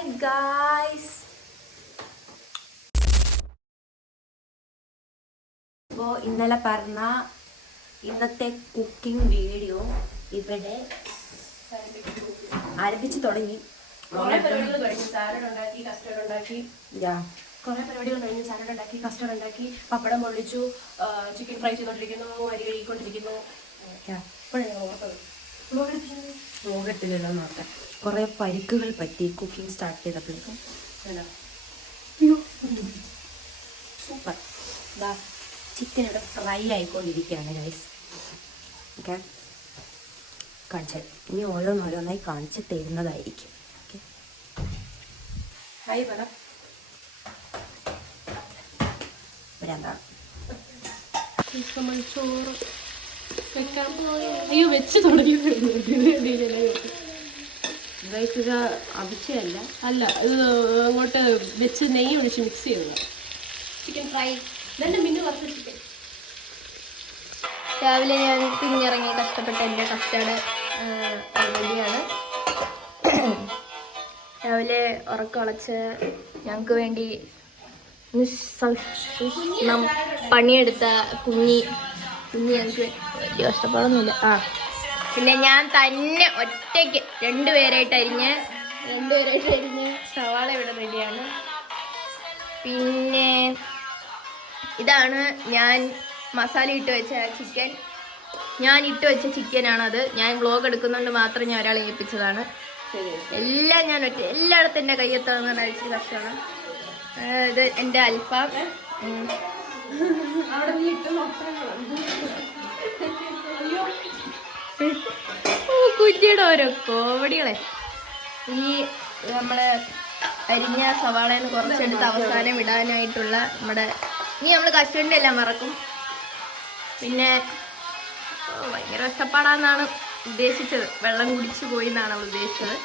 Hi guys. അപ്പോൾ ഇന്നലെ പറഞ്ഞ ഇന്നത്തെ കുക്കിംഗ് വീഡിയോ ഇവിടെ ആരംഭിച്ചു തുടങ്ങി. കുറേ പരിപാടികൾ കഴിഞ്ഞു. സാലഡ് ഉണ്ടാക്കി, കസ്റ്റർഡ് ഉണ്ടാക്കി, കസ്റ്റർഡ് ഉണ്ടാക്കി, പപ്പടം പൊള്ളിച്ചു, ചിക്കൻ ഫ്രൈ ചെയ്തോണ്ടിരിക്കുന്നു, അരി കഴുകിക്കൊണ്ടിരിക്കുന്നു. വ്ലോഗിട്ടില്ലല്ലോ നോക്കാം. കുറേ പരിക്കുകൾ പറ്റി കുക്കിംഗ് സ്റ്റാർട്ട് ചെയ്തപ്പോഴേക്കും. സൂപ്പർ. ഇതാ ചിക്കൻ ഇവിടെ ഫ്രൈ ആയിക്കൊണ്ടിരിക്കുകയാണ് ഗൈസ്. ഓക്കെ, കാണിച്ചത് ഇനി ഓരോന്നോരോന്നായി കാണിച്ച് തരുന്നതായിരിക്കും. ഓക്കെ, ഹായ് പറ. ഇവിടെ എന്താ ചോറ് വെക്കാൻ പോയ അയ്യോ വെച്ച് തുടങ്ങി. ഇത് അഭിച്ചയല്ല, അല്ല ഇത് അങ്ങോട്ട് വെച്ച് നെയ്യ് ഒഴിച്ച് മിക്സ് ചെയ്യുന്നത്. ചിക്കൻ ഫ്രൈ പിന്നെ കുറച്ച് ചിക്കൻ. രാവിലെ ഞാൻ പിന്നിറങ്ങി കഷ്ടപ്പെട്ട എൻ്റെ കസ്റ്റർഡ് റെഡിയാണ്. രാവിലെ ഉറക്കളച്ച് ഞങ്ങൾക്ക് വേണ്ടി പണിയെടുത്ത കുഞ്ഞി ഞങ്ങൾക്ക് വലിയ കഷ്ടപ്പാടൊന്നുമില്ല. പിന്നെ ഞാൻ തന്നെ ഒറ്റയ്ക്ക് രണ്ടുപേരായിട്ട് അരിഞ്ഞ് സവാള ഇവിടെ റെഡിയാണ്. പിന്നെ ഇതാണ് ഞാൻ മസാല ഇട്ട് വെച്ച ചിക്കൻ. ഞാൻ ഇട്ട് വെച്ച ചിക്കനാണത്. ഞാൻ വ്ലോഗ് എടുക്കുന്നുണ്ട് മാത്രം ഞാൻ ഒരാളെ ഏൽപ്പിച്ചതാണ്. എല്ലാം ഞാൻ എല്ലായിടത്തും എൻ്റെ കയ്യെത്താവുന്ന അഴിച്ച് കഷ്ടമാണ്. ഇത് എൻ്റെ അൽഫാം. കുറ്റിയുടെ ഓരോ കോമഡികളെ. ഈ നമ്മള് അരിഞ്ഞ സവാളയിൽ നിന്ന് കുറച്ചെടുത്ത് അവസാനം ഇടാനായിട്ടുള്ള ഇനി നമ്മൾ കശുവണ്ടി എല്ലാം മറക്കും. പിന്നെ ഭയങ്കര കഷ്ടപ്പാടാന്നാണ് ഉദ്ദേശിച്ചത്. വെള്ളം കുടിച്ചു പോയി എന്നാണ് അവൾ ഉദ്ദേശിച്ചത്.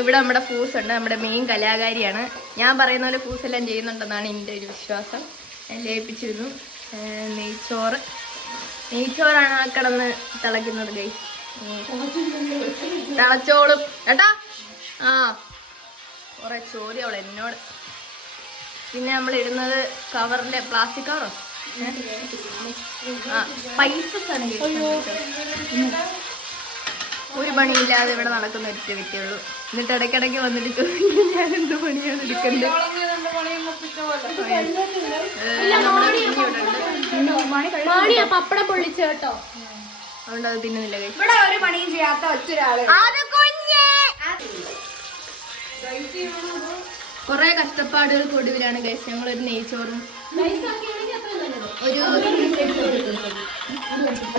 ഇവിടെ നമ്മുടെ ഫൂസ് ഉണ്ട്, നമ്മുടെ മെയിൻ കലാകാരിയാണ്. ഞാൻ പറയുന്ന പോലെ ഫൂസ് എല്ലാം ചെയ്യുന്നുണ്ടെന്നാണ് എൻ്റെ ഒരു വിശ്വാസം. ഞാൻ ലയിപ്പിച്ചിരുന്നു. നെയ്ച്ചോറാണ് ആ കിടന്ന് തിളയ്ക്കുന്നത്. ഗൈ തിളച്ചോളും കേട്ടാ. കുറെ ചോദ്യം അവൾ എന്നോട്. പിന്നെ നമ്മൾ ഇടുന്നത് കവറിന്റെ പ്ലാസ്റ്റിക് കവറോ സ്പൈസസ് ആണ്. ഒരു പണിയില്ലാതെ ഇവിടെ നടക്കുന്ന ഒറ്റ വ്യക്തിയുള്ളൂ. എന്നിട്ട് ഇടയ്ക്കിടയ്ക്ക് വന്നിട്ട് ചോദിക്കും ഞാൻ എന്ത് പണിയാണ് എടുക്കണ്ടേ. പപ്പടം പൊള്ളിച്ചു കേട്ടോ, അതുകൊണ്ട് അത് തിന്നുന്നില്ല. ഇവിടെ ഒരു പണിയും ചെയ്യാത്ത ഒറ്റൊരാള്. കുറെ കഷ്ടപ്പാടുകൾക്ക് ഒടുവിലാണ് ഗൈസ് ഞങ്ങളൊരു നെയ്ച്ചോറും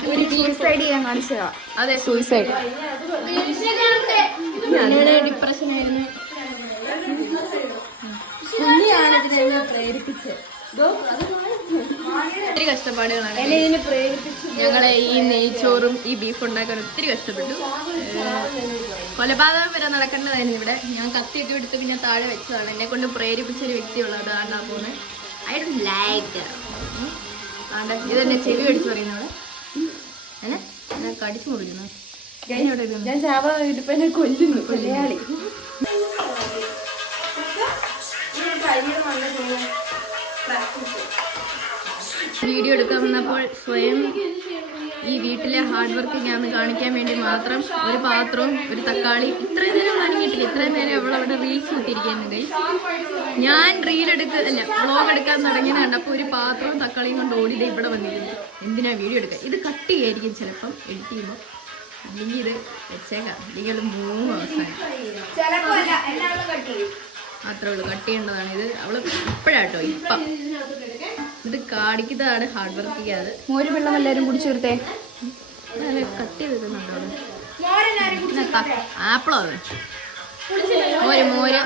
ഒരു സൂയിസൈഡ് ചെയ്യാൻ കാണിച്ചതാ. അതെ, സൂയിസൈഡ്. ഞാനൊരു ഡിപ്രഷൻ ആയിരുന്നു. ഒത്തിരി കഷ്ടപ്പാടുകളാണ് ഞങ്ങളെ ഈ നെയ്ച്ചോറും ഈ ബീഫ് ഉണ്ടാക്കാൻ. ഒത്തിരി കഷ്ടപ്പെട്ടു. കൊലപാതകം വരെ നടക്കേണ്ടതായിരുന്നു ഇവിടെ. ഞാൻ കത്തിയൊക്കെ എടുത്ത് പിന്നെ താഴെ വെച്ചതാണ്. എന്നെ കൊണ്ട് പ്രേരിപ്പിച്ചൊരു വ്യക്തിയുള്ളത് ആണ്ടാ പോകുന്നത്. I don't like. ഇതെന്നെ ചെവി അടിച്ചു പറയുന്നത് എന്നെ കടിച്ചു മുറിക്കുന്നു. ഞാൻ ചാവ ഇടിപ്പന്നെ കൊല്ലുന്നു കൊലയാളി. വീഡിയോ എടുക്കാൻ വന്നപ്പോൾ സ്വയം ഈ വീട്ടിലെ ഹാർഡ് വർക്ക് ഞാൻ കാണിക്കാൻ വേണ്ടി മാത്രം ഒരു പാത്രവും ഒരു തക്കാളി. ഇത്രയും നേരം അനങ്ങിയിട്ടില്ല. ഇത്രയും നേരം അവളവിടെ റീൽസ് കുത്തിയിരിക്കുന്നുണ്ട്. ഞാൻ വ്ളോഗ് എടുക്കാൻ തുടങ്ങിയത് കണ്ടപ്പോൾ ഒരു പാത്രവും തക്കാളിയും കൊണ്ട് ഓടിയിട്ട് ഇവിടെ വന്നിരുന്നു. എന്തിനാ വീഡിയോ എടുക്കാൻ? ഇത് കട്ട് ചെയ്യായിരിക്കും ചിലപ്പം എഡിറ്റ് ചെയ്യുമ്പോൾ. അല്ലെങ്കിൽ ഇത് വെച്ചേക്കാം. അല്ലെങ്കിൽ അത് 3 അവസാനം മാത്രമേ ഉള്ളൂ. കട്ട് ചെയ്യേണ്ടതാണ്. ഇത് അവള് ഇപ്പോഴാട്ടോ ഇപ്പം ഇത് കാണിക്കുന്നതാണ് ഹാർഡ് വർക്ക് ചെയ്യാതെ. മോര് വെള്ളം എല്ലാവരും കുടിച്ചു തീർത്തേ. കട്ട് ചെയ്തിരുന്നുണ്ടോ ആപ്പിളോ? മോര്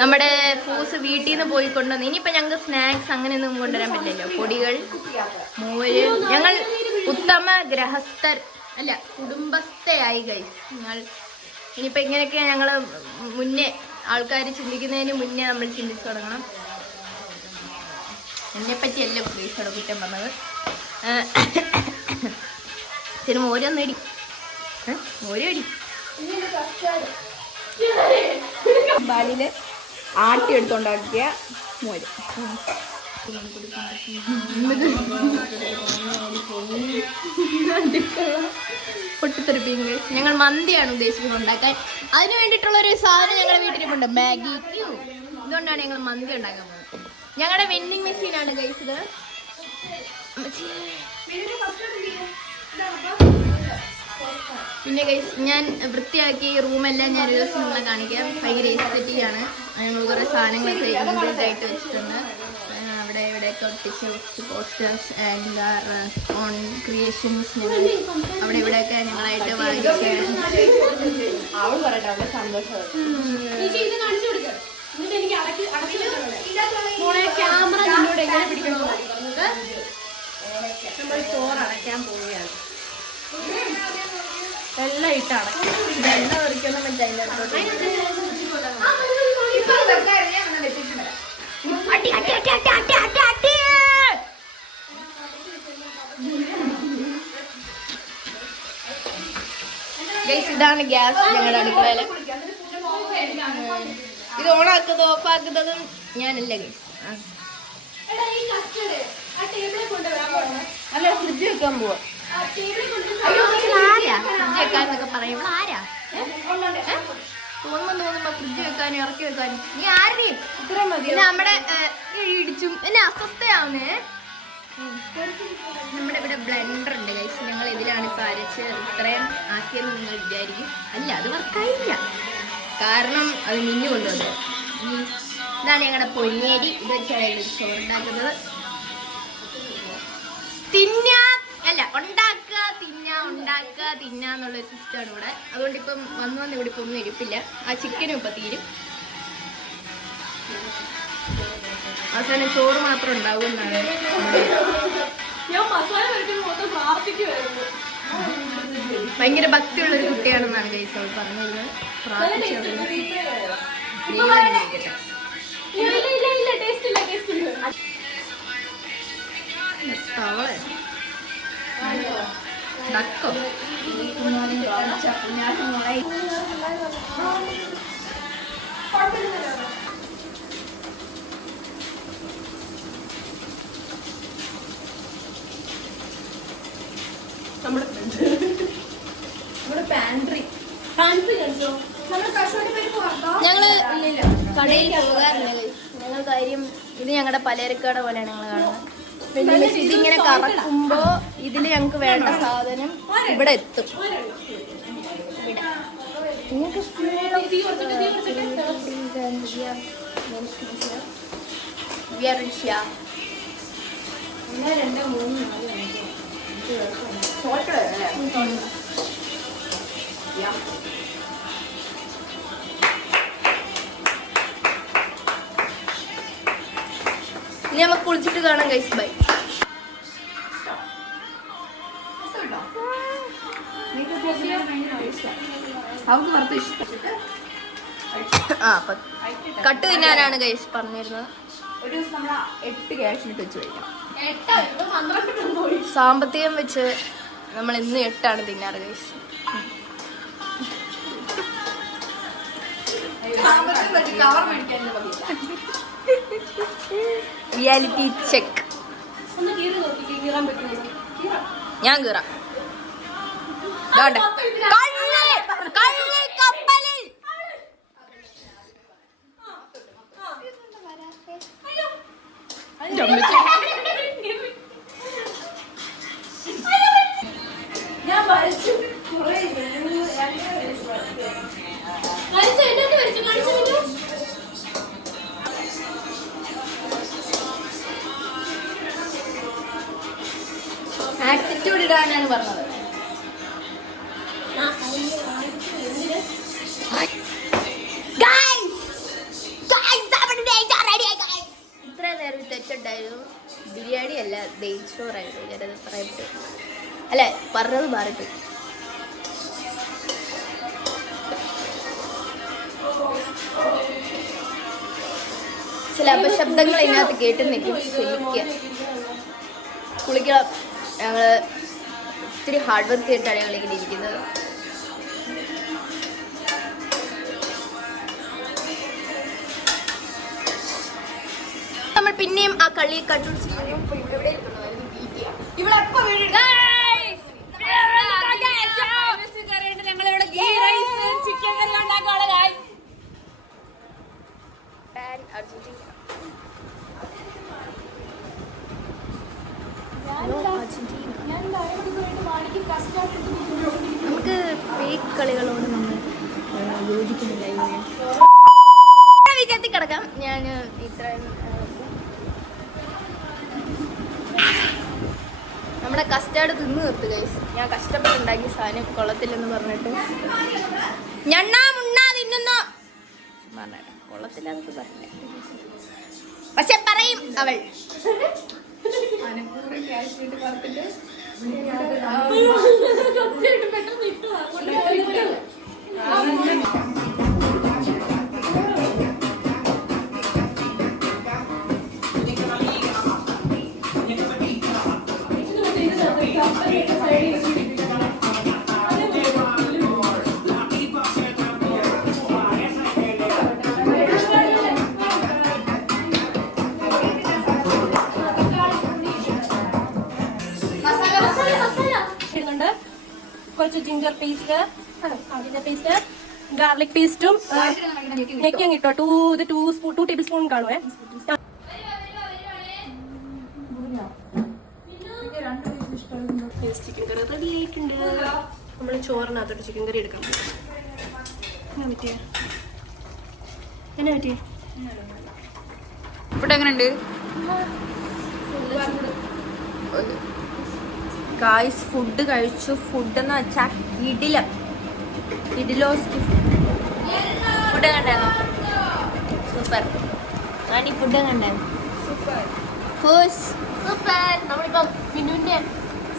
നമ്മുടെ ഫൂസ് വീട്ടിൽ നിന്ന് പോയി കൊണ്ടുവന്ന്. ഇനിയിപ്പോൾ ഞങ്ങൾക്ക് സ്നാക്സ് അങ്ങനെയൊന്നും കൊണ്ടുവരാൻ പറ്റില്ലല്ലോ. പൊടികൾ, മോര്. ഞങ്ങൾ ഉത്തമ കുടുംബസ്ഥയായി ഗൈസ് ഞങ്ങൾ. ഇനിയിപ്പോൾ ഇങ്ങനെയൊക്കെ ഞങ്ങൾ മുന്നേ ആൾക്കാർ ചിന്തിക്കുന്നതിന് മുന്നേ നമ്മൾ ചിന്തിച്ചു തുടങ്ങണം. എന്നെപ്പറ്റിയല്ല പ്ലീസോടെ കുറ്റം പറഞ്ഞത്. ശരി, മോരൊന്നടി. മോരടി. പാലിൽ ആട്ടി എടുത്തുണ്ടാക്കിയ മോര്. പൊട്ടിത്തെറിപ്പിക്കും. ഞങ്ങൾ മന്തിയാണ് ഉദ്ദേശിക്കുന്നത് ഉണ്ടാക്കാൻ. അതിന് വേണ്ടിയിട്ടുള്ള ഒരു സാധനം ഞങ്ങളുടെ വീട്ടിലിപ്പുണ്ട്, മാഗി ക്യൂബ്. ഇതുകൊണ്ടാണ് ഞങ്ങൾ മന്തി ഉണ്ടാക്കാൻ പോകുന്നത്. ഞങ്ങളുടെ വെൻഡിങ് മെഷീനാണ് ഗൈസ് ഇത്. പിന്നെ ഗൈസ് ഞാൻ വൃത്തിയാക്കി റൂമെല്ലാം ഞാൻ ഒരു ദിവസം നിങ്ങളെ കാണിക്കാം. ഭയങ്കര എസ്തെറ്റിക് ആണ്. ഞങ്ങൾ കുറേ സാധനങ്ങളൊക്കെ ഇൻക്ലൂഡായിട്ട് വെച്ചിട്ടുണ്ട്. അവിടെ ഇവിടെയൊക്കെ ഒട്ടിച്ച് പോസ്റ്റേഴ്സ് ആൻഡ് ഓൺ ക്രിയേഷൻസ് ഞങ്ങൾ അവിടെ ഇവിടെയൊക്കെ ഞങ്ങളായിട്ട് വാങ്ങിച്ച് നമ്മൾ ചോറ് അടയ്ക്കാൻ പോവുകയാണ്. വെള്ളം ഇട്ട് അടയ്ക്കും. വെള്ളം ഒരിക്കലും മറ്റേ ഇതാണ് ഗ്യാസ് ഞങ്ങളുടെ അടുക്കളയില്. ഇത് ഓണാക്കുന്നത് ഓഫാക്കുന്നതും ഞാനല്ല ഗൈസ്. അല്ല ഫ്രിഡ്ജ് വെക്കാൻ പോവാ. ആരാ ഫ്രിഡ്ജ് വെക്കാന്നൊക്കെ പറയും. ആരാ തോന്നുമ്പോ ഫ്രിഡ്ജ് വെക്കാനും ഇറക്കി വെക്കാനും നീ ആരുടെയും ഇത്രയും മതി. നമ്മുടെ ഇടിച്ചും എന്നെ അസ്വസ്ഥയാവുന്നേ. നമ്മുടെ ഇവിടെ ബ്ലെൻഡർ ഉണ്ട് ഗൈസ്. ഞങ്ങൾ ഇതിലാണ് ഇപ്പൊ അരച്ച് ഇത്രയും ആക്കിയെന്ന് നിങ്ങൾ വിചാരിക്കും. അല്ല, അത് വർക്കായില്ല. കാരണം അത് മിന്നു കൊണ്ടുവന്നത്. ഇതാണ് ഞങ്ങളുടെ പൊന്നേരി. ഇത് വെച്ചാണ് ചോറുണ്ടാക്കുന്നത്. ഉണ്ടാക്കുക തിന്നാന്നുള്ളൊരു സിസ്റ്റമാണ് ഇവിടെ. അതുകൊണ്ട് ഇപ്പം വന്ന് ഇവിടെ ഇപ്പം ഒന്നും ഇരിപ്പില്ല. ആ ചിക്കനും ഇപ്പം തീരും. അവസാനം ചോറ് മാത്രം ഉണ്ടാവുമെന്നാണ്. ഭയങ്കര ഭക്തിയുള്ളൊരു കുട്ടിയാണെന്നാണ് ഗൈസ് അവൾ പറഞ്ഞിരുന്നത്. തവള ഡക്കോ നമ്മുടെ പാൻട്രി ഞങ്ങള് കടയിൽ പോകാറില്ല. ഞങ്ങൾ കാര്യം ഇത് ഞങ്ങളുടെ പലചരക്കട പോലെയാണ് ഞങ്ങൾ കാണുന്നത്. പിന്നെ ഇതിങ്ങനെ കറക്കുമ്പോ ഇതില് ഞങ്ങക്ക് വേണ്ട സാധനം ഇവിടെ എത്തും. ഇനി നമുക്ക് കുളിച്ചിട്ട് കാണാം ഗൈസ്. ബൈ. കട്ട് തിന്നാനാണ് ഗൈസ് പറഞ്ഞിരുന്നത്. ഒരു ദിവസം നമ്മൾ 8 ക്യാഷിനിട്ട് വെച്ച് കഴിക്കണം. സാമ്പത്തികം വെച്ച് നമ്മൾ ഇന്ന് 8 തിന്നാറ് ഗൈസ്. Reality check. ഞാൻ കീറാം. ഞാൻ വരച്ചു ആറ്റിറ്റ്യൂഡ് ഇടാനാണ് പറഞ്ഞത്. ഇത്ര നേരം തെറ്റുണ്ടായിരുന്നു. ബിരിയാണി അല്ല, നെയ്ച്ചോറായിരുന്നു. ഞാനത് പറയപ്പെട്ടു. അല്ലെ, പറഞ്ഞത് മാറിപ്പോയി. ചില അപശബ്ദങ്ങൾ ഇതിനകത്ത് കേട്ടുന്നെങ്കിൽ ക്ഷമിക്കുക. കുളിക്കണം. ഞങ്ങള് ഒത്തിരി ഹാർഡ് വർക്ക് ചെയ്തിട്ടാണ് ഞങ്ങളിങ്ങനെ ഇരിക്കുന്നത്. നമ്മൾ പിന്നെയും ആ കളി കണ്ടുപിടിച്ചിരിക്കും. ഇവിടെ എപ്പോ ഞങ്ങളിവിടെ ഗീ റൈസ് ചിക്കൻ കറി ഉണ്ടാക്കാണ് ഗൈസ്. അർജന്റീന നമുക്ക് ഫേക്ക് കളികളോട് നമ്മൾ യോജിക്കുന്നില്ല. വിജയത്തിൽ കിടക്കാം. ഞാൻ ഇത്ര നമ്മുടെ കസ്റ്റാർഡ് തിന്ന് നിർത്ത് ഗൈസ്. ഞാൻ കഷ്ടപ്പെട്ടുണ്ടാക്കിയ സാധനം കൊള്ളത്തില്ലെന്ന് പറഞ്ഞിട്ട് ഞണ്ണാ മുണ്ണാ തിന്നുന്നു പറഞ്ഞ കൊള്ളത്തില്ലാതൊക്കെ പറഞ്ഞില്ല, പക്ഷെ പറയും അവൾ. കുറച്ച് ജിഞ്ചർ പേസ്റ്റ്, ഗാർലിക് പേസ്റ്റും നെയ്ക്കും കിട്ടോ. 2 ടേബിൾ സ്പൂൺ കാണുവേ. ചിക്കൻ കറി റെഡി ആയിട്ടുണ്ട്. നമ്മൾ ചോറിനകത്തോട്ട് ചിക്കൻ കറി എടുക്കാം. എന്നാ പറ്റിയേ ഫുഡ് എങ്ങനെയുണ്ട് ഗായ്സ്? ഫുഡ് കഴിച്ചു. ഫുഡ് എന്ന് വെച്ചാൽ ഇഡിലോസ്റ്റ് ഫുഡ് കണ്ടായിരുന്നു. സൂപ്പർ. ഞാൻ ഈ ഫുഡ് കണ്ടായിരുന്നു. സൂപ്പർ. നമ്മളിപ്പം മിനുവിന്റെ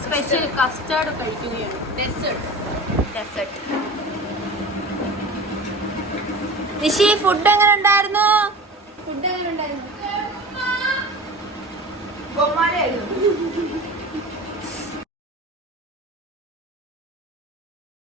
സ്പെഷ്യൽ കസ്റ്റാർഡ് കഴിക്കുകയാണ്. ഡെസേർട്ട്. നിഷി ഫുഡ് എങ്ങനെ ഉണ്ടായിരുന്നു? ഫുഡ് എങ്ങനെ ഉണ്ടായിരുന്നു? ഗോമാലയായിരുന്നു.